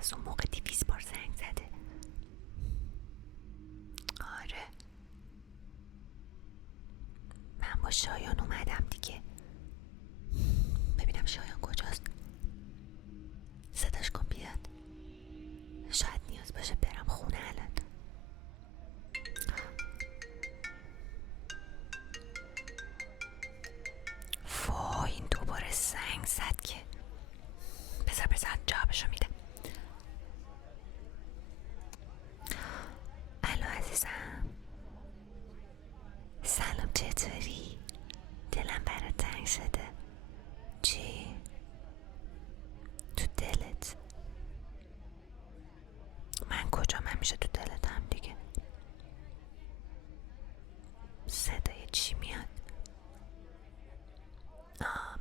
از اون موقع 200 بار زنگ زده. آره من با شایان اومدم دیگه. ببینم شایان کجاست. صداش کن بیاد. شاید نیاز باشه برم خونه الان. وای این دوباره زنگ زد که بذار جوابشو میدم. الو عزیزم، سلام چطوری؟ دلم برات تنگ شده. چی؟ تو دلت؟ من کجام همیشه تو دلتم دیگه. صدای چی میاد؟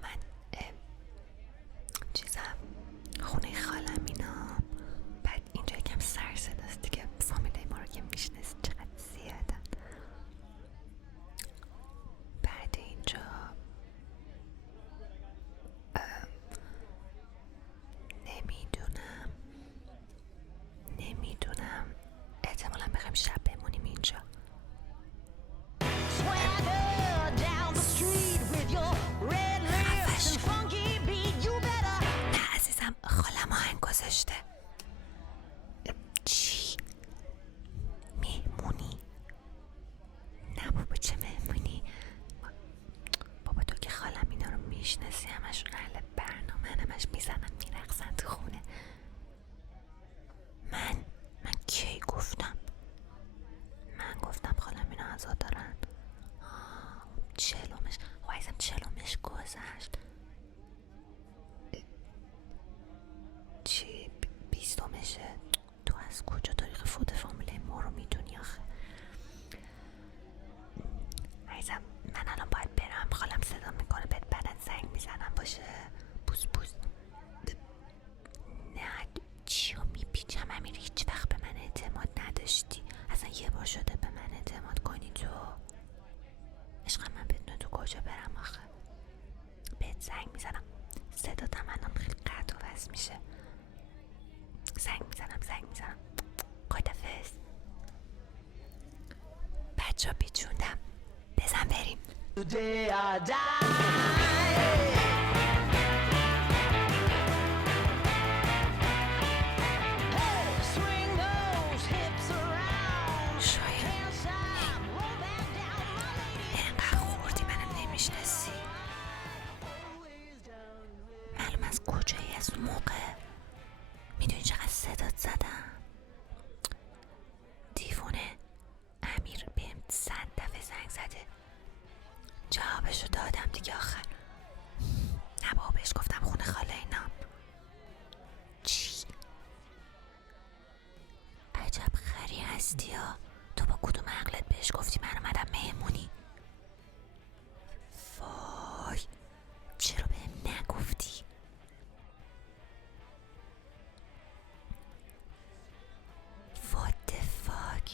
من چیزم خونه خالم اینا. بعد اینجا یکم سر صداست دیگه، فامیلای ما رو که میشنست چقدر زیادن. بعد اینجا نمیدونم احتمالا بخوایم شب بمونیم اینجا. نه عزیزم خالم آهنگ گذاشته. چی؟ مهمونی؟ نه بابا چه مهمونی؟ بابا تو که خالم اینا رو میشناسی، همشون اهل برنامه، همش میزنن میرقصن تو خونه. من کی گفتم؟ من گفتم خالم اینا عزا دارن؟ چلومش وایزم چلومش گذشت. چی؟ 20مشه؟ تو از کجا تاریخ فوت فامیله ما رو میدونی آخه؟ عزیزم من الان باید برم، خالم صدا میکنه بهت بعدن زنگ میزنم باشه؟ بوس بوس. نه چیو میپیچم امیر، هیچ وقت به من اعتماد نداشتی، اصلا یه بار شده به من اعتماد کنی تو؟ عشق من بدون تو کجا برم آخه؟ بهت زنگ میزنم، صداتم الان خیلی قطع و وصل میشه. زنگ میزنم. خدافظ بچه ها، پیچوندم، بزن بریم. شاید اینقدر خوردی منو نمیشناسی؟ معلوم از کجایی از اون موقع؟ میدونی چقدر صدات زدم؟ دیوونه امیر بهم 100 دفعه زنگ زده، جوابشو دادم دیگه آخر. نه بابا بهش گفتم خونه خاله اینام. چی؟ عجب خری هستی ها، تو با کدوم عقلت بهش گفتی من اومدم مهمونی؟ وای چرا بهم نگفتی؟ What the fuck؟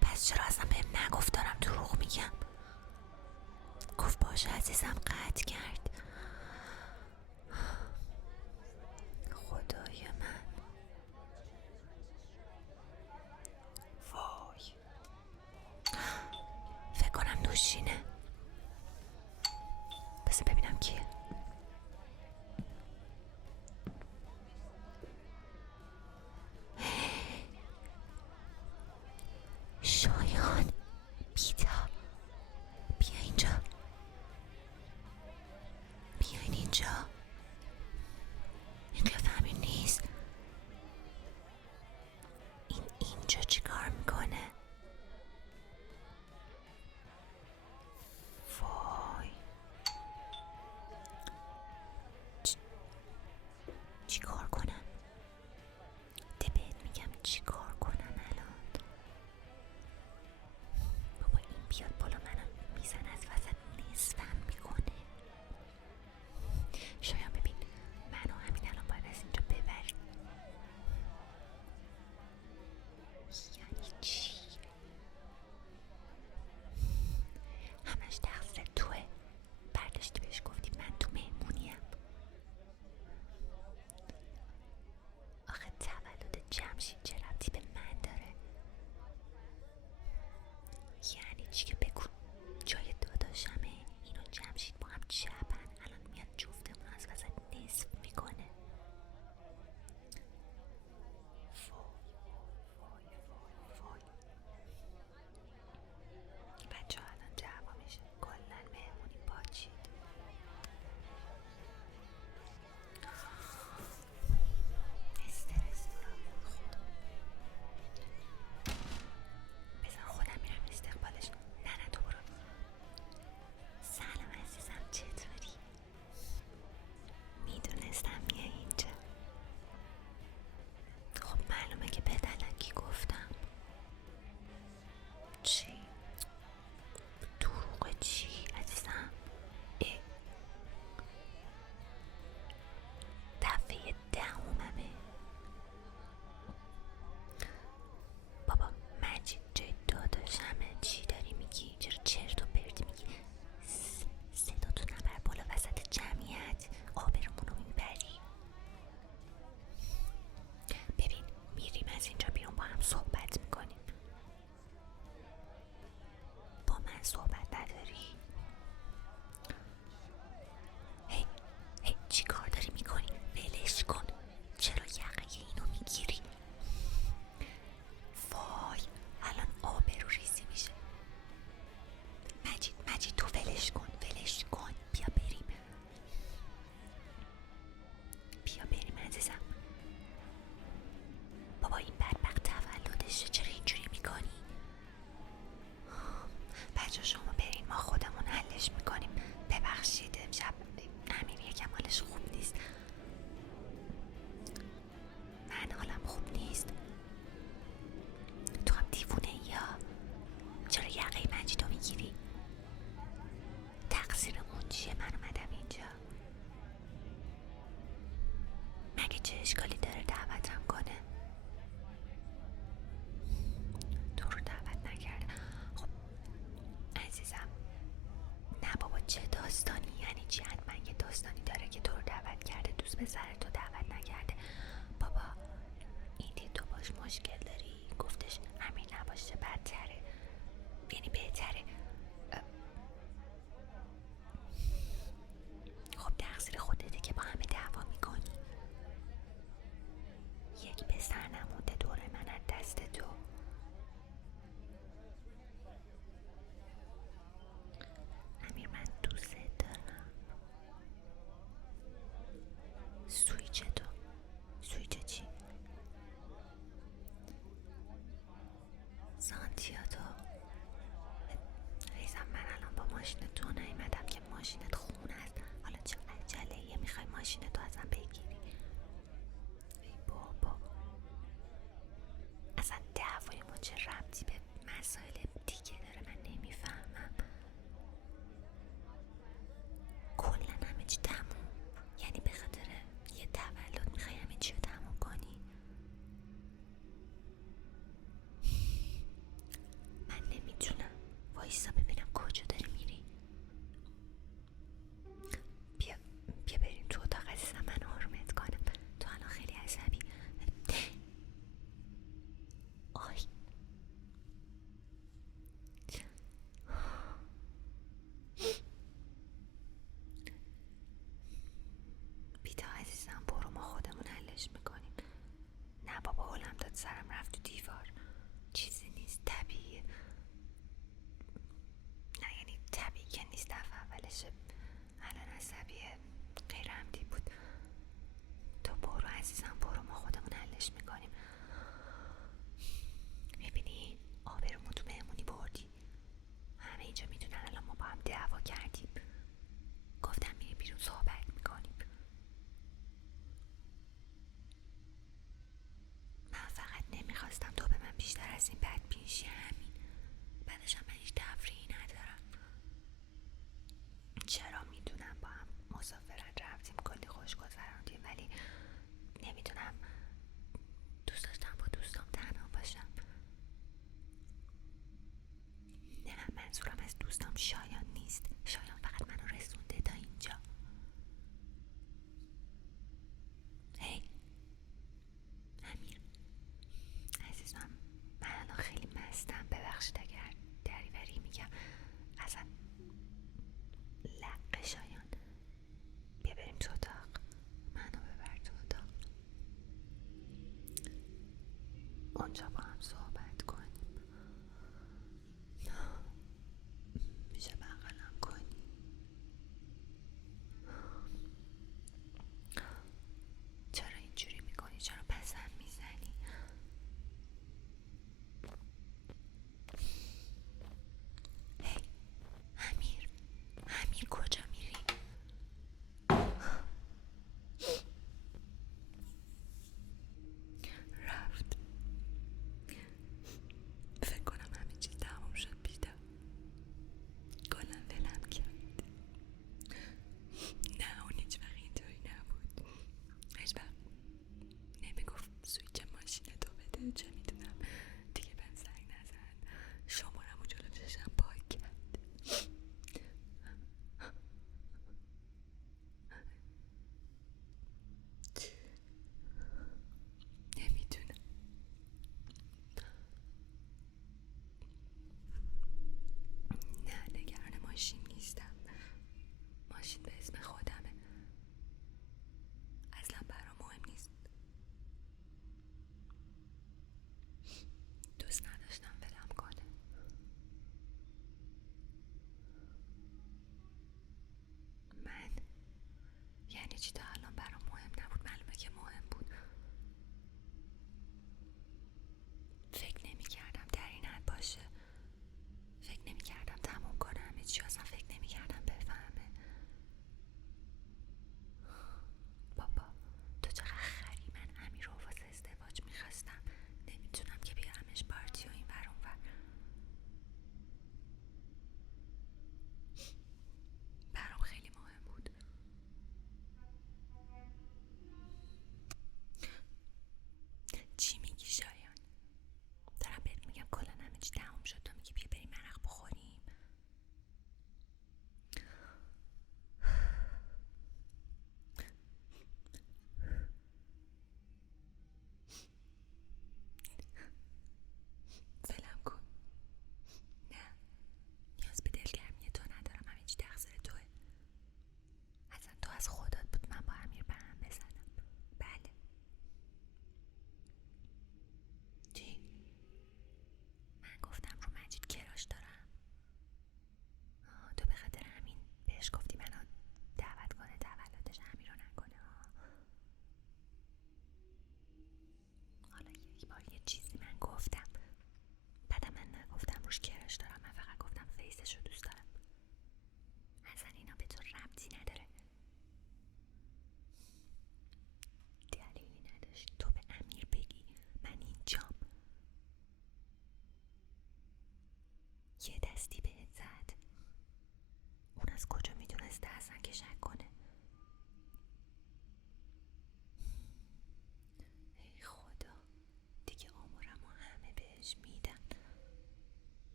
پس چرا اصلا بهم نگفت؟ دارم دروغ میگم. گفت باشه عزیزم، قطع کرد. خدای من، وای فکر کنم نوشینه. بس ببینم کیه. شایان بیتا، بیا اینجا، بیاین اینجا. این قیافه همین نیست. این اینجا چی کار میکنه؟ وای مجید تو ولش کن بیا بریم عزیزم. بابا این بدبخت تولدشه، چرا اینجوری میکنی؟ بچه شما برین، ما خودمون حلش میکنیم. ببخشید امشب امیر یکم حالش خوب نیست. من حالم خوب نیست. تو هم دیوونه یا چرا یقه مجیدو میگیری؟ تقصیر اون چیه؟ من اومدم اینجا، مگه چه اشکالی داره دعوتم کنه؟ تو رو دعوت نکرده. خب عزیزم، نه بابا چه داستانی؟ یعنی چی؟ حتما یه داستانی داره که تو رو دعوت کرده، دوست پسر تو دعوت نکرده. بابا این دید تو باش مشکل داری، گفتش امیر نباشه بدتره، یعنی بهتره. خب تقصیر خودته که با همه دعوا میکنی. یک پسر نمونده دور من از دست تو. امیر من دوست دارم. سویچ تو؟ سویچ چی؟ سانتیاتو ریزم، من الان با ماشین تو نیومدم که ماشینت خونه است. حالا چه عجله میخوای ماشین تو ازم بگیری؟ ای بابا اصلا دعوای ما چه ربطی به مسائل دیگه داره؟ من نمیفهمم. کلا همه چی تموم، یعنی به خاطر یه تولد میخوای همه چی رو تموم کنی؟ من نمیتونم. وایسا ببینم کجا داری میری. بیا بریم تو اتاق عزیزم، من آرومت کنم. تو الان خیلی عصبی. آی بیتا عزیزم، برو ما خودمون حلش میکنیم. نه بابا هولم داد سرم رفت تو دیوار. چیزی نیست، طبیعیه. نه یعنی طبیعی که نیست، دفعه اولشه، الان عصبیه، غیر عمدی بود. تو برو عزیزم، برو ما خودمون حلش میکنیم. میبینی آبرومو تو مهمونی بردی. همه اینجا میدونن الان ما با هم دعوا کردیم. گفتم میریم بیرون صحبت میکنیم. من فقط نمیخواستم تو به من بیشتر از این بدبین شی، همین. بعدش هم من هیچ تفریحی ندارم. چرا؟ میدونم با هم مسافرت رفتیم، کلی خوش گذراندیم، ولی نمیدونم، دوست داشتم با دوستام تنها باشم. نه منظورم از دوستام شایان نیست. شایان فقط منو رسونده تا اینجا. هی امیر عزیزم، من الان خیلی مستم، ببخشید اگر دریوری میگم. اصلا لقه شایان، بیا بریم تو اتاق، منو ببر تو اتاق، اونجا با هم صحبت کنیم. میشه بغلم کنی؟ چرا اینجوری میکنی؟ چرا پسند میزنی؟ هی امیر کجا میری؟ رفت.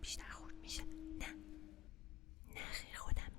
بیشتر خورد میشه. نه خیر، خودم